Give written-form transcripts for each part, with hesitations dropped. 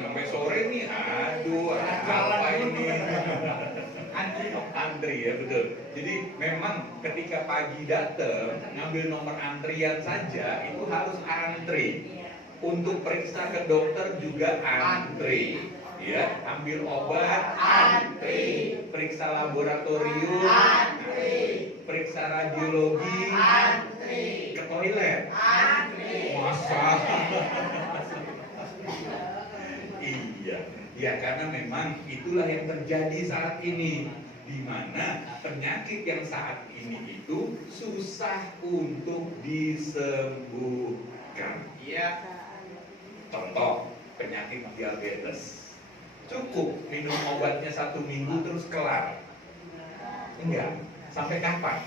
sampai sore nih, aduh, apa ini? Antri ya, betul. Jadi memang ketika pagi datang ngambil nomor antrian saja itu harus antri. Untuk periksa ke dokter juga antri, ya, ambil obat antri, periksa laboratorium antri, periksa radiologi antri, ke toilet antri. Masa? Iya, ya karena memang itulah yang terjadi saat ini, di mana penyakit yang saat ini itu susah untuk disembuhkan. Iya. Contoh, penyakit diabetes. Cukup minum obatnya 1 minggu terus kelar? Enggak. Sampai kapan?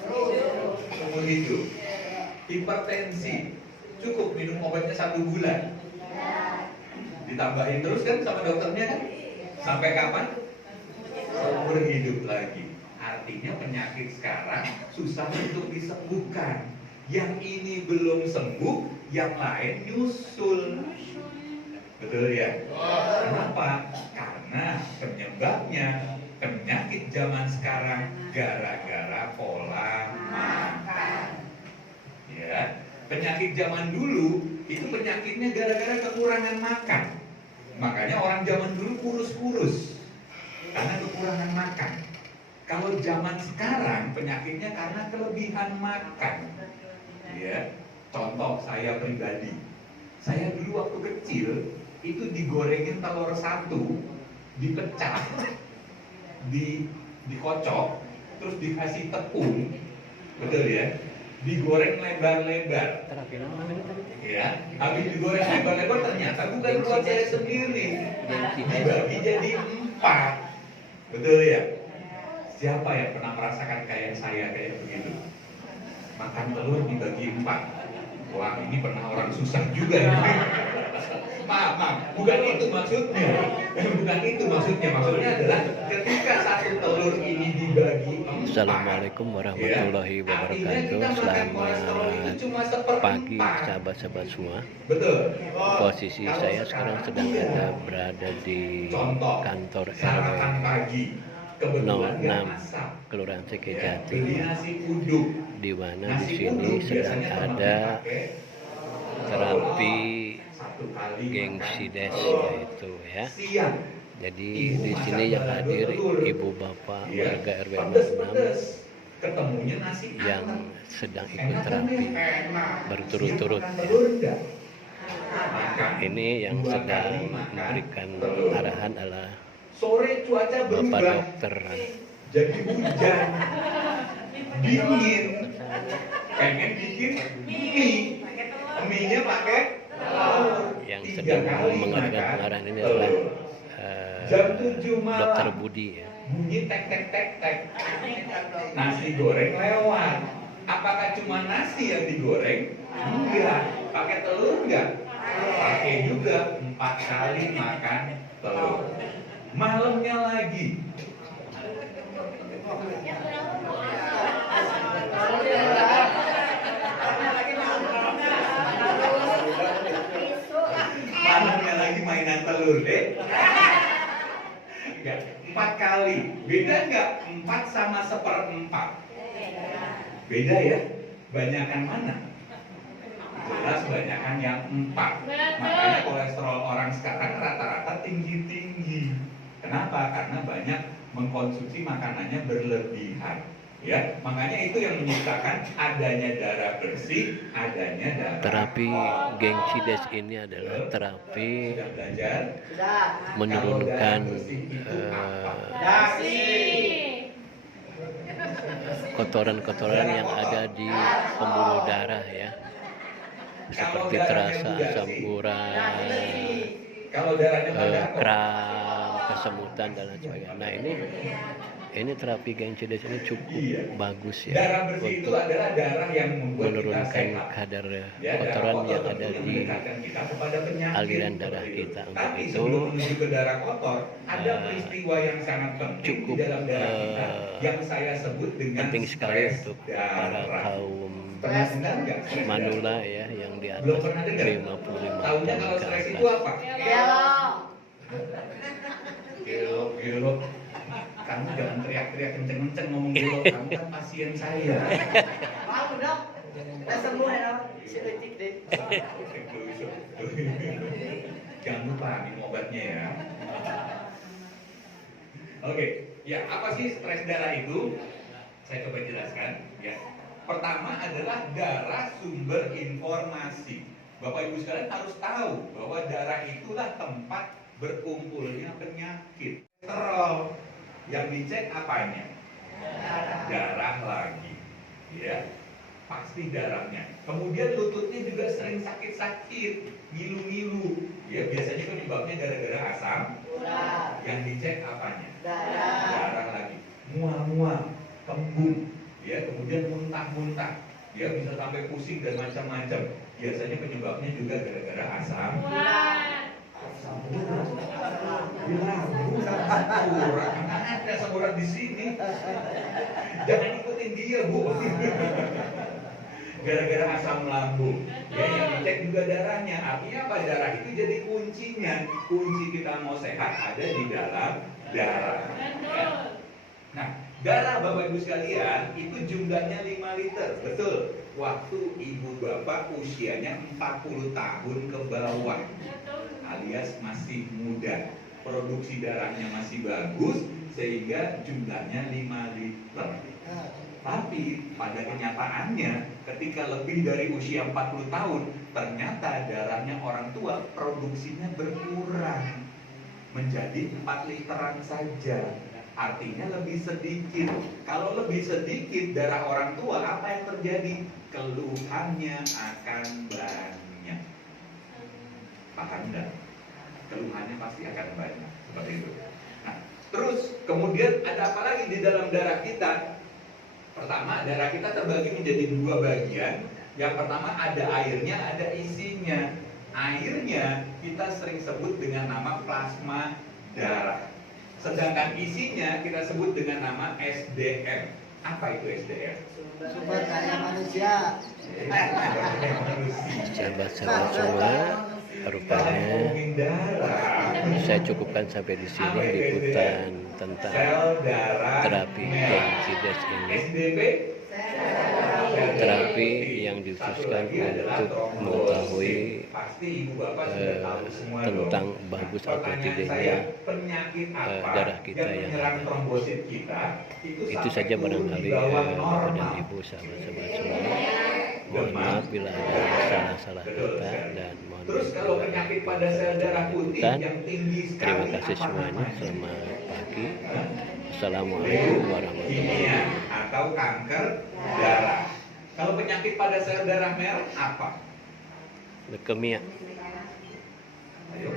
Seumur hidup. Hipertensi. Cukup minum obatnya 1 bulan? Ditambahin terus kan sama dokternya kan? Sampai kapan? Seumur hidup lagi. Artinya penyakit sekarang susah untuk disembuhkan. Yang ini belum sembuh, yang lain nyusul. Betul ya? Kenapa? Karena penyebabnya penyakit zaman sekarang gara-gara pola makan. Ya, penyakit zaman dulu itu penyakitnya gara-gara kekurangan makan. Makanya orang zaman dulu kurus-kurus karena kekurangan makan. Kalau zaman sekarang penyakitnya karena kelebihan makan. Ya, contoh saya pribadi, saya dulu waktu kecil itu digorengin telur 1, dipecah, dikocok, terus dikasih tepung, betul ya, digoreng lebar-lebar. Ya, habis digoreng lebar-lebar ternyata bukan buat saya sendiri, dibagi jadi 4, betul ya. Siapa yang pernah merasakan kayak saya kayak begitu? Makan telur dibagi 4. Wah, ini pernah orang susah juga ya. Maaf, bukan itu maksudnya. Bukan itu maksudnya. Maksudnya adalah ketika 1 telur ini dibagi 4. Assalamualaikum warahmatullahi wabarakatuh. Selamat pagi sahabat-sahabat semua. Betul. Posisi saya sekarang sedang berada di kantor RW 06 Kelurahan Sekejati, di mana di sini sedang ada terapi gengsides yaitu ya. Jadi di sini yang hadir ibu bapak warga RW 06 yang sedang ikut terapi berturut-turut ya. Ini yang sedang memberikan arahan adalah sore cuaca bapak berubah, dokter. jadi hujan, dingin, pengen bikin mie-nya pakai telur. Yang sedang mengadakan pengarahan ini adalah jam 7 malam, Dokter Budi ya. bunyi tek tek tek tek, nasi goreng lewat. Apakah cuma nasi yang digoreng? Enggak. Pakai telur enggak? Pakai juga, 4 kali makan telur. Malamnya lagi mainan telur deh. Enggak, 4 kali. Beda enggak? 4 sama 1/4. Beda ya? Banyakan mana? Jelas banyakan yang 4. Makanya kolesterol orang sekarang rata-rata tinggi-tinggi. Kenapa? Karena banyak mengkonsumsi makanannya berlebihan. Ya, makanya itu yang menyebabkan adanya darah bersih, adanya darah. Terapi gengsides ini adalah terapi menurunkan kotoran-kotoran yang ada di pembuluh darah ya, seperti terasa asam urat, kram, kesemutan dan lain sebagainya. Nah ini ini terapi Gensides ini cukup bagus ya Darah bersih itu untuk adalah darah yang membuat kita menurunkan sehat. kadar Ya, kotoran darah yang kotor ada tentunya di mendekatkan kita kepada penyakit, aliran seperti darah itu. kita. Untuk Tapi itu sebelum menuju ke darah kotor, ada eh, peristiwa yang sangat penting cukup di dalam darah kita yang saya sebut dengan penting sekali stres untuk darah. para kaum Pernah dengar nggak stres manula darah? ya yang di Belum atas pernah dengar? 55 Tahunya tahun kalau ke stres atas. itu apa? Gelo. Gelo. Kamu jangan teriak-teriak kenceng-kenceng ngomong gelo, kamu kan pasien saya. Maaf dok, udah sembuh ya dok. Siletik deh. Jangan lupa minum obatnya ya. Oke, ya apa sih stres darah itu? Saya coba jelaskan. Ya, pertama adalah darah sumber informasi. Bapak Ibu sekalian harus tahu bahwa darah itulah tempat berkumpulnya penyakit. Kolesterol yang dicek apanya? Darah lagi, ya. Pasti darahnya. Kemudian lututnya juga sering sakit-sakit, ngilu-ngilu. Ya, biasanya penyebabnya gara-gara asam. Yang dicek apanya? Darah lagi. Mual-mual, kembung, ya, kemudian muntah-muntah. Ya, bisa sampai pusing dan macam-macam. Biasanya penyebabnya juga gara-gara asam. Urat, ada asam urat di sini. Jangan ikutin dia, Bu. Gara-gara asam lambung. Ya, yang dicek juga darahnya. Artinya apa? Darah itu jadi kuncinya. Kunci kita mau sehat ada di dalam darah. Ya. Nah, darah Bapak Ibu sekalian itu jumlahnya 5 liter. Betul. Waktu ibu bapak usianya 40 tahun ke bawah, alias masih muda, produksi darahnya masih bagus, sehingga jumlahnya 5 liter. Tapi pada kenyataannya ketika lebih dari usia 40 tahun, ternyata darahnya orang tua produksinya berkurang menjadi 4 literan saja. Artinya lebih sedikit. Kalau lebih sedikit darah orang tua, apa yang terjadi? Keluhannya akan banyak. Paham enggak? Keluhannya pasti akan banyak. Seperti itu. Nah, terus kemudian ada apa lagi di dalam darah kita? Pertama, darah kita terbagi menjadi 2 bagian. Yang pertama ada airnya, ada isinya. Airnya kita sering sebut dengan nama plasma darah. Sedangkan isinya kita sebut dengan nama SDM. Apa itu SDM? Sumber daya manusia. Sahabat-sahabat semua, rupanya saya cukupkan sampai di sini liputan tentang terapi Gensides ini. Terapi yang dikhususkan untuk mengetahui tentang bagus atau tidaknya darah kita yang ada. Itu saja barangkali Bapak dan Ibu, sahabat-sahabat semua. Mohon maaf bila ada salah-salah kata dan mohon maaf bila ada kelanjutan. Terima kasih semuanya. Selamat pagi. Assalamualaikum warahmatullahi wabarakatuh. Atau kanker darah. Kalau penyakit pada sel darah merah apa? Leukemia. Ayo.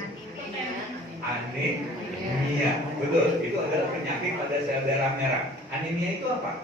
Anemia. Betul, itu adalah penyakit pada sel darah merah. Anemia itu apa?